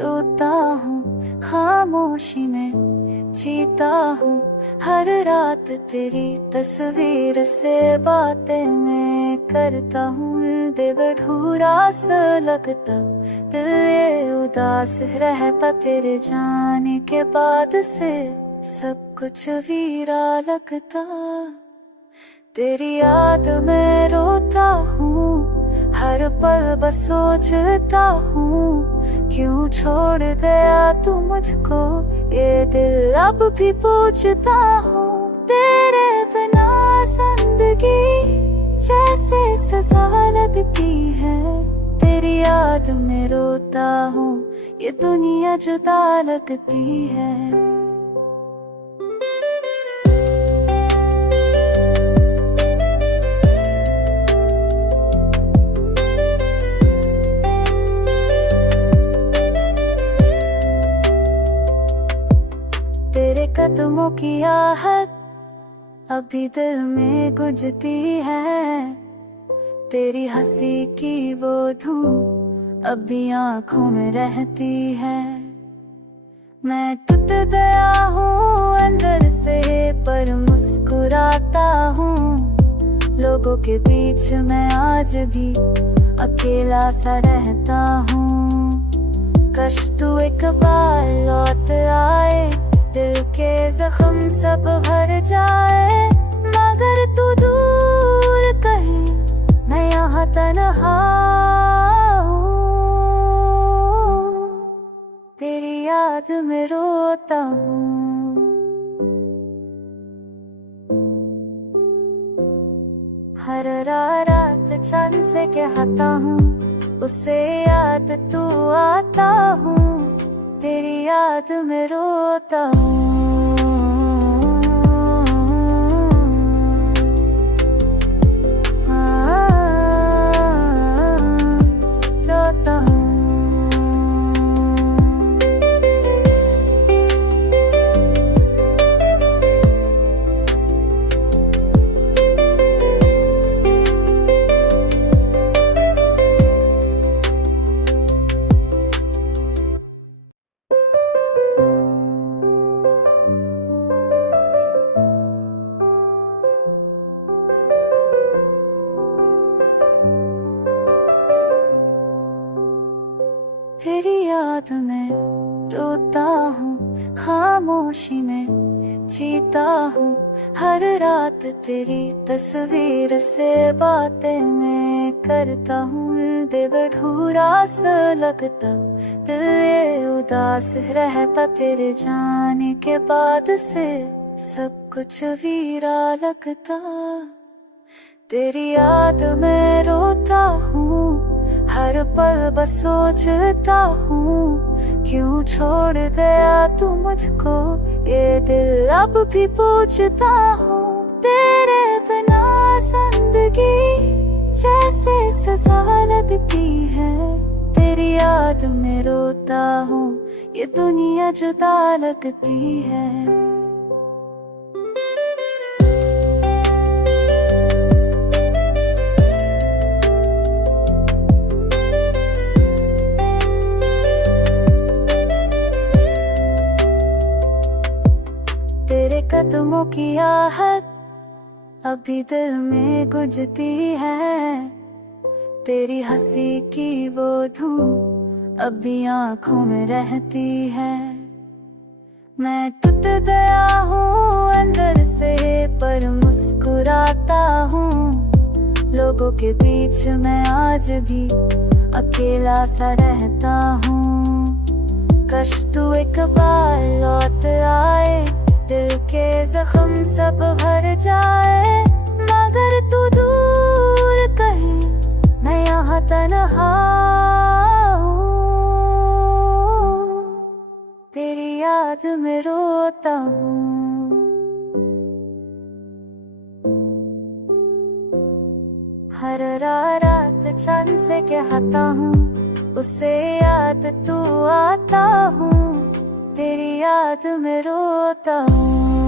रोता हूँ, खामोशी में जीता हूँ। हर रात तेरी तस्वीर से बातें मैं करता हूँ। दिल अधूरा सा लगता, दिल ये उदास रहता। तेरे जाने के बाद से सब कुछ वीरा लगता। तेरी याद में रोता हूँ, हर पल बस सोचता हूँ। क्यों छोड़ गया तू मुझको, ये दिल अब भी पूछता हूँ। तेरे बिना जिंदगी जैसे सजा लगती है। तेरी याद में रोता हूँ, ये दुनिया जुदा लगती है। तेरे कदमों की आहट अभी दिल में गुंजती है। तेरी हंसी की वो धूम अभी आँखों में रहती है। मैं टूट गया हूँ अंदर से पर मुस्कुराता हूँ। लोगों के बीच मैं आज भी अकेला सा रहता हूँ। कश तू एक बार लौट आए, दिल के जख्म सब भर जाए। मगर तू दूर कहीं, मैं यहाँ तन्हा हूँ। तेरी याद में रोता हूँ। हर रात चांद से कहता हूँ, उसे याद तू आता हूँ। तेरी याद में रोता हूँ। रोता हूँ। तेरी याद में रोता हूँ, खामोशी में जीता हूँ। हर रात तेरी तस्वीर से बातें मैं करता हूँ। दिल अधूरा सा लगता, दिल ये उदास रहता। तेरे जाने के बाद से सब कुछ वीरा लगता। तेरी याद में रोता हूँ, हर पल बस सोचता हूँ। क्यों छोड़ गया तू मुझको, ये दिल अब भी पूछता हूँ। तेरे बिना जिंदगी जैसे सजा लगती है। तेरी याद में रोता हूँ, ये दुनिया जुदा लगती है। तेरे कदमों की आहट अभी दिल में गुंजती है। तेरी हंसी की वो धूम अभी आँखों में रहती है। मैं टूट गया हूँ अंदर से पर मुस्कुराता हूँ। लोगों के बीच मैं आज भी अकेला सा रहता हूँ। कश तू एक बार लौट आए, दिल के जख्म सब भर जाए। मगर तू दूर कहीं, मैं यहाँ तन्हा हूँ। तेरी याद में रोता हूँ। हर रात चांद से कहता हूँ, उसे याद तू आता हूँ। तेरी याद में रोता हूँ।